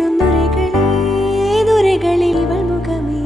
மூடும் நுரைகளில் இவள் முகமே.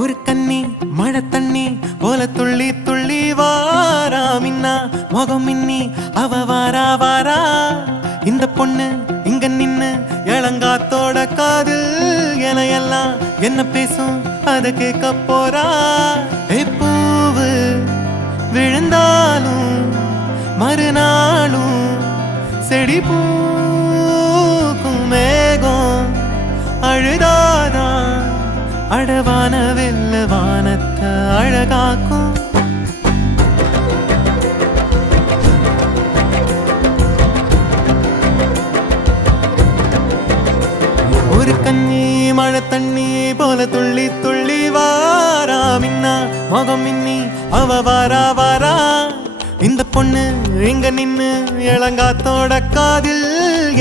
ஒரு கண்ணி மழை தண்ணி போல துள்ளி துள்ளி வாரா மின்னா முகம் மின்னி அவ வாரா வாரா. இந்த பொண்ணு இங்க நின்னு இளங்காத்தோட காதில் என எல்லாம் என்ன பேசும் அத கேட்க போறா. பூவு விழுந்தாலும் மறுநாளும் செடி பூக்கும் மேகம் அழுதாதான் அழவான வெல்ல வானத்தை அழகாக்கும். ஒரு கண்ணி மழை தண்ணி போல துள்ளி துள்ளி வாரா மின்னா முகம் மின்னி அவ வாரா வாரா. இந்த பொண்ணு இங்க நின்னு இளங்காத்தோட காதில்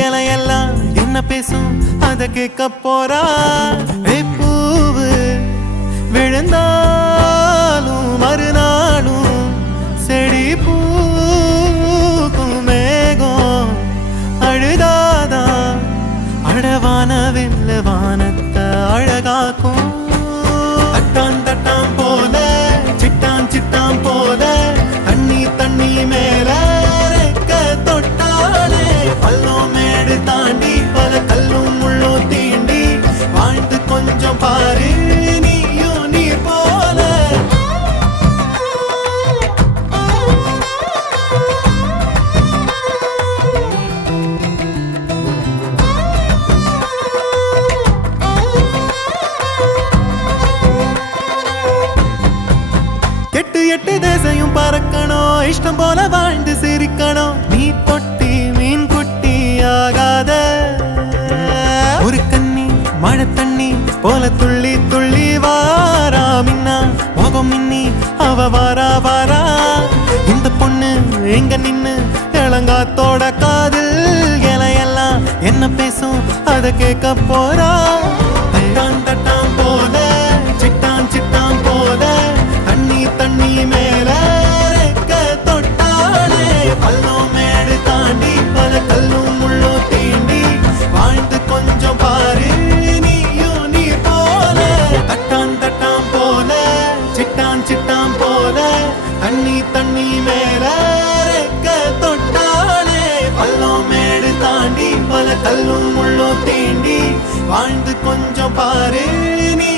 என எல்லாம் என்ன பேசும் அத கேட்க போறா. பூவு விழுந்தாலும் மறுநாளும் செடி பூக்கும் மேகம் அழுதாதான் அழவான வெல்ல வானத்தை அழகாக்கும். தட்டான் தட்டான் போல சிட்டான் சிட்டான் போல தண்ணி தண்ணி மேல ரெக்க தொட்டாலே பள்ளம் மேடு தாண்டி பல கல்லும் முள்ளும் தீண்டி வாழ்ந்து கொஞ்சம் பாரு நீயும் நீர் போல. எட்டு எட்டு தேசையும் பறக்கணும் இஷ்டம் போல வாழ்ந்து சிரிக்கணும். நீ பொட்டி மீன் குட்டி ஆகாத ஒரு கண்ணி மழை தண்ணி போல துள்ளி துள்ளி வாரா மின்னா முகம் மின்னி அவ வாரா வாரா. இந்த பொண்ணு எங்க நின்னு இளங்காத்தோட காதில் என எல்லாம் என்ன பேசும் அத கேட்க போறா. தட்டான் தட்டான் போல சிட்டான் சிட்டான் போல தண்ணி தண்ணி மேல ரெக்க தொட்டாலே பள்ளம் மேடு தாண்டி பல கல்லும் முள்ளும் தீண்டி வாழ்ந்து கொஞ்சம் பாரு நீயும் நீர் போல. தட்டான் தட்டான் போல சிட்டான் சிட்டான் போல தண்ணி தண்ணி மேல ரெக்க தொட்டாலே பள்ளம் மேடு தாண்டி பல கல்லும் முள்ளும் தீண்டி வாழ்ந்து கொஞ்சம் பாரு நீ